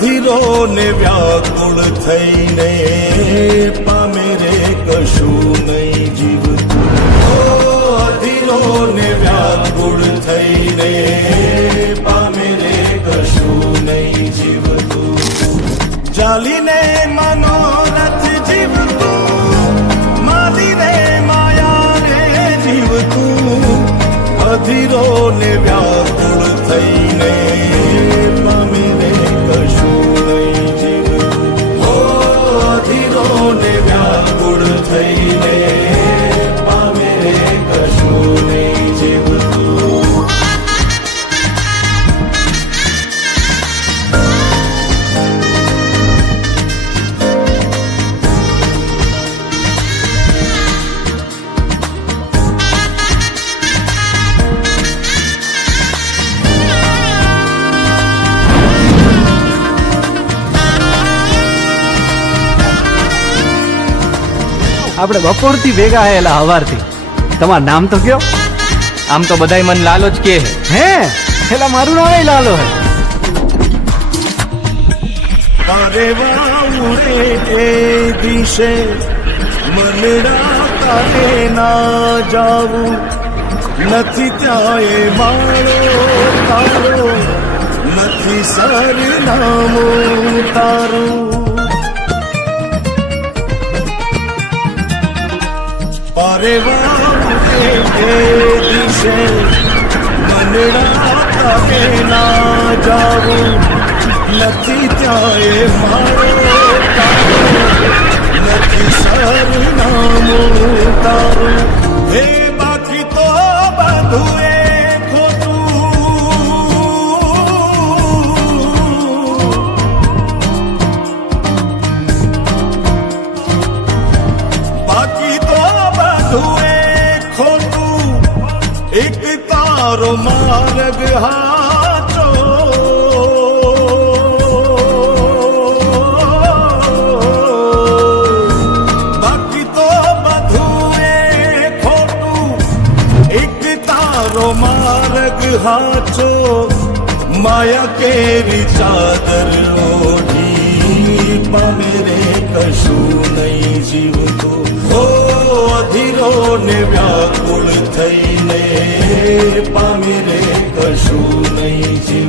અધીરો ને વ્યાકુળ થઈને પામે રે કશું નહીં જીવતું. અધીરો ને વ્યાકુળ થઈને પામે રે કશું નહીં જીવતું. ચાલીને મનોરથ જીવતું, માલીને માયા રે જીવતું. અધીરો ને વ્યાકુળ થઈને પામે રે કશું નહીં જીવતું. અધીરો ને વ્યાકુળ થઈને પામે રે કશું નહીં જીવતું. આપણે બપોરથી ભેગા હેલા હવારથી. તમારું નામ તો કયો? આમ તો બધાય મન લાલો જ કે હે હેલા મારું નામ લાલો હે. અરે વાઉરે એ દિશે મનડા તારે ના જાવું. નથી ત્યાં એ માળો તારો, નથી સરનામું તારું. અરે વાઉરે એ દિશે મનડા તારે ના જાવું. નથી ત્યાં એ માળો તારો, નથી સરનામું તારું. હે બાકી તો બધું એ એક તારો માર્ગ હાચો. બાકી તો બધું એ ખોટું. એક તારો માર્ગ હાચો. માયા કેરી ચાદર ઓઢી પામે રે કશું નહીં જીવતું. અધીરો ને વ્યાકુળ થઈને પામે રે કશું નહીં જીવતું.